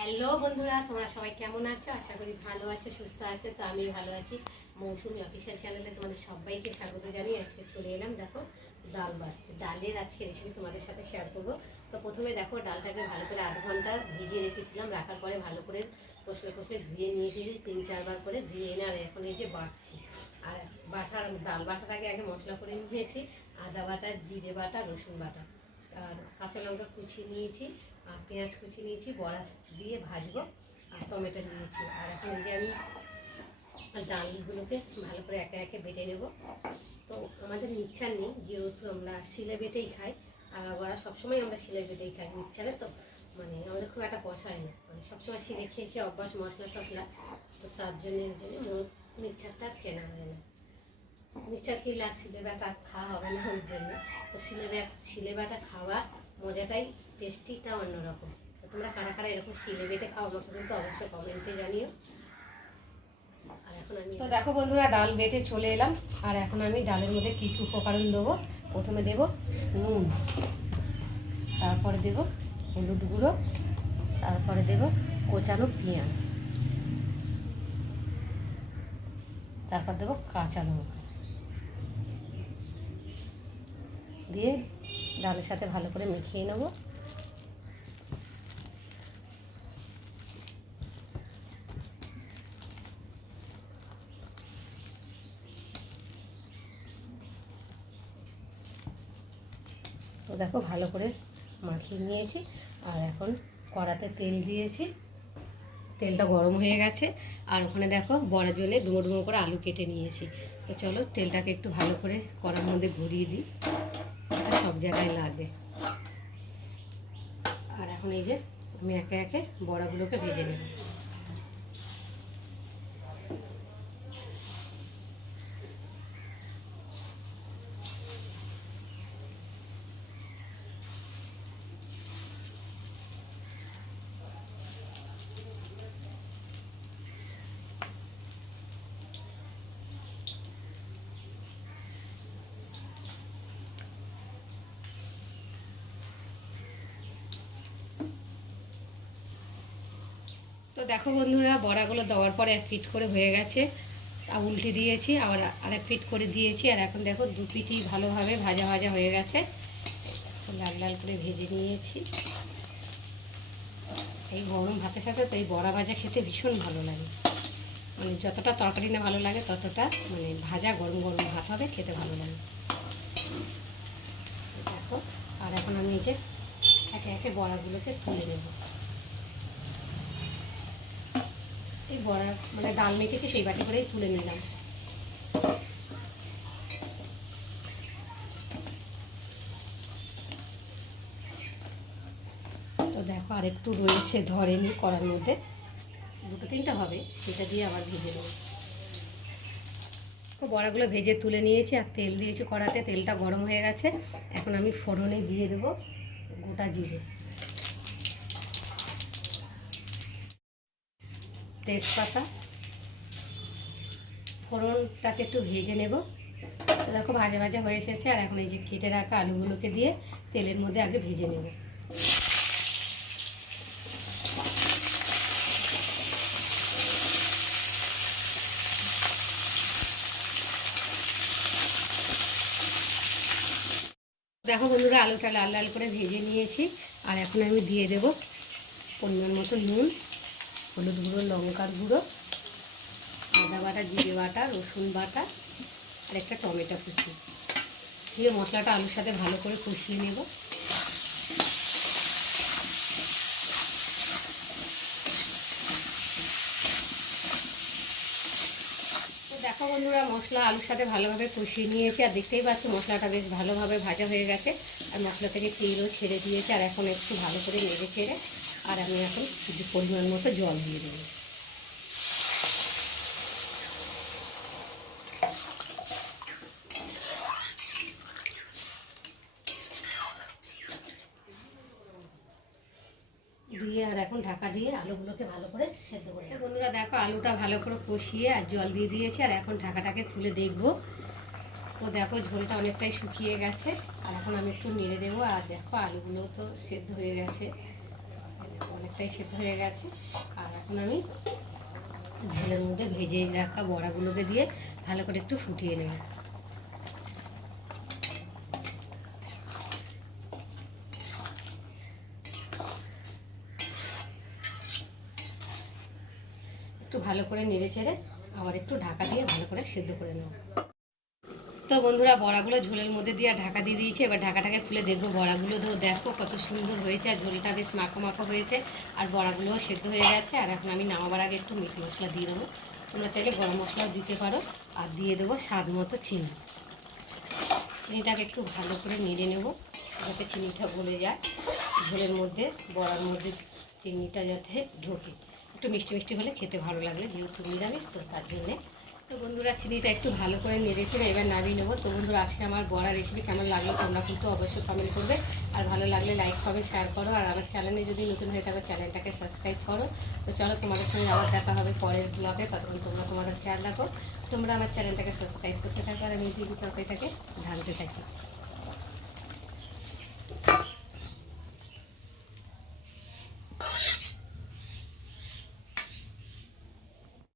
Hello বন্ধুরা, তোমরা সবাই কেমন আছো? আশা করি ভালো আছো, সুস্থ আছো। তো আমি ভালো আছি। মৌসুমি অফিসিয়াল চ্যানেলে তোমাদের সবাইকে স্বাগত জানিয়ে আজকে চলে এলাম। দেখো, ডাল বাটতে, ডালের আজকে রেসিপি তোমাদের সাথে শেয়ার করবো। তো প্রথমে দেখো, ডালটাকে ভালো করে আধ ঘন্টা ভিজিয়ে রেখেছিলাম। রাখার পরে ভালো করে কষলে ধুয়ে নিয়েছি, 3-4 বার করে ধুয়ে এনে আর এখন এই যে বাটছি। আর ডাল বাটার আগে মশলা করে নিয়েছি। আদা বাটা, জিরে বাটা, রসুন বাটা আর কাঁচা লঙ্কা কুচি নিয়েছি আর পেঁয়াজ কুচি নিয়েছি, বড়া দিয়ে ভাজবো। আর টমেটো নিয়েছি। আর এখন এই যে আমি ডালগুলোকে ভালো করে একে একে বেটে নেব। তো আমাদের মিক্সচার নেই, যেহেতু আমরা শিলে বেটেই খাই। বড়া সবসময় আমরা শিলে বেটেই খাই, মিক্সচারে তো মানে আমাদের খুব একটা পছায় না, মানে সবসময় শিলে খেয়ে খেয়ে অভ্যাস, মশলা টসলা। তো তার জন্য মিক্সচারটা কেনা হয় না। মিক্সচার কিনলে আর শিলে বাটা খাওয়া হবে না, ওর জন্য। তো শিলে বাটা খাওয়ার মজাটাই, টেস্টিটা অন্যরকম। তো তোমরা কারা কারা এরকম শিলে বেটে খাও আমাকে কিন্তু অবশ্যই কমেন্টে জানিও। আর এখন আমি তো দেখো বন্ধুরা, ডাল বেটে চলে এলাম। আর এখন আমি ডালের মধ্যে কী কী উপকরণ দেবো। প্রথমে দেব নুন, তারপরে দেব হলুদ গুঁড়ো, তারপরে দেব কোচানো পেঁয়াজ, তারপর দেব কাঁচা লঙ্কা দিয়ে ডালের সাথে ভালো করে মিশিয়ে নেব। তো দেখো, ভালো করে মাখিয়ে নিয়েছি। আর এখন কড়াতে তেল দিয়েছি, তেলটা গরম হয়ে গেছে। আর ওখানে দেখো, বড়ার জন্য ডুমো ডুমো করে আলু কেটে নিয়েছি। তো চলো, তেলটাকে একটু ভালো করে কড়ার মধ্যে ঘুরিয়ে দিই, এটা সব জায়গায় লাগে। আর এখন এই যে আমি একে একে বড়াগুলোকে ভেজে নেব। তো দেখো বন্ধুরা, বড়াগুলো দেওয়ার পরে এক ফিট করে হয়ে গেছে। উল্টে দিয়েছি, আবার আরেক ফিট করে দিয়েছি। আর এখন দেখো, দু পিঠই ভালোভাবে ভাজা ভাজা হয়ে গেছে, লাল লাল করে ভেজে নিয়েছি। এই গরম ভাতের সাথে তো এই বড়া ভাজা খেতে ভীষণ ভালো লাগে। মানে যতটা তরকারি না ভালো লাগে, ততটা মানে ভাজা গরম গরম ভাত হবে, খেতে ভালো লাগে। দেখো, আর এখন আমি এই যে একে একে বড়াগুলোকে তুলে নেব। এই বড়া মানে ডাল মেখেছি, সেই বাটি করেই তুলে নিলাম। তো দেখো, আর একটু রয়েছে, ধরেনি কড়ার মধ্যে, 2-3টা হবে, সেটা দিয়ে আবার ভেজে নেব। তো বড়াগুলো ভেজে তুলে নিয়েছি। আর তেল দিয়েছি কড়াতে, তেলটা গরম হয়ে গেছে। এখন আমি ফোড়নে দিয়ে দেবো গোটা জিরে, তেজপাতা। ফোড়নটাকে একটু ভেজে নেব। দেখো, ভাজা ভাজা হয়ে এসেছে। আর এখন এই যে কেটে রাখা আলুগুলোকে দিয়ে তেলের মধ্যে আগে ভেজে নেব। দেখো বন্ধুরা, আলুটা লাল লাল করে ভেজে নিয়েছি। আর এখন আমি দিয়ে দেব পরিমাণ মতো নুন, হলুদ গুঁড়ো, লঙ্কার গুঁড়ো, আদা বাটা, জিরে বাটা, রসুন বাটা আর একটা টমেটো কুচি দিয়ে মশলাটা আলুর সাথে ভালো করে কষিয়ে নেব। তো দেখো বন্ধুরা, মশলা আলুর সাথে ভালোভাবে কষিয়ে নিয়েছি। আর দেখতেই পাচ্ছি মশলাটা বেশ ভালোভাবে ভাজা হয়ে গেছে। আর মশলা থেকে তেলও ছেড়ে দিয়েছে। আর এখন একটু ভালো করে নেড়ে চেড়ে আর আমি এখন পরিমাণ মতো জল দিয়ে দেবো। দিয়ে আর এখন ঢাকা দিয়ে আলুগুলোকে ভালো করে সেদ্ধ করে। বন্ধুরা দেখো, আলুটা ভালো করে কষিয়ে আর জল দিয়ে দিয়েছি। আর এখন ঢাকাটাকে খুলে দেখব। তো দেখো, ঝোলটা অনেকটাই শুকিয়ে গেছে। আর এখন আমি একটু নেড়ে দেবো। আর দেখো, আলুগুলো তো সেদ্ধ হয়ে গেছে। অনেকটাই সেদ্ধ হয়ে গেছে। আর এখন আমি ঝোলের মধ্যে ভেজে রাখা বড়াগুলোকে দিয়ে ভালো করে একটু ফুটিয়ে নেব। একটু ভালো করে নেড়ে চেড়ে আবার একটু ঢাকা দিয়ে ভালো করে সেদ্ধ করে নেব। তো বন্ধুরা, বড়াগুলো ঝোলের মধ্যে দিয়ে ঢাকা দিয়ে দিয়েছি। এবার ঢাকাটাকে খুলে দেখবো বড়াগুলো দেখো কত সুন্দর হয়েছে, আর ঝোলটা বেশ মাখো মাখো হয়েছে, আর বড়াগুলোও সেদ্ধ হয়ে গেছে। আর এখন আমি নামাবার আগে একটু মিট মশলা দিয়ে দেবো। তোমরা চাইলে গরম মশলাও দিতে পারো। আর দিয়ে দেবো স্বাদ মতো চিনি। চিনিটাকে একটু ভালো করে নেড়ে নেব যাতে চিনিটা গলে যায় ঝোলের মধ্যে, বড়ার মধ্যে চিনিটা যাতে ঢোকে। একটু মিষ্টি মিষ্টি হলে খেতে ভালো লাগবে, যেহেতু নিরামিষ তো তার জন্যে। তো বন্ধুরা, চিনিটা একটু ভালো করে নেড়েছে, এবার নামিয়ে নেবো। তো বন্ধুরা, আজকে আমার বড়া রেসিপি কেমন লাগলো তোমরা কিন্তু অবশ্যই কমেন্ট করবে। আর ভালো লাগলে লাইক কমেন্ট শেয়ার করো। আর আমার চ্যানেলে যদি নতুন হয়ে থাকো চ্যানেলটাকে সাবস্ক্রাইব করো। তো চলো, তোমাদের সঙ্গে আবার দেখা হবে পরের ব্লগে। ততক্ষণ তোমরা তোমাদের খেয়াল রাখো। তোমরা আমার চ্যানেলটাকে সাবস্ক্রাইব করতে থাকো আর আমি ভিডিও তরকারিটাকে ঢালতে থাকি।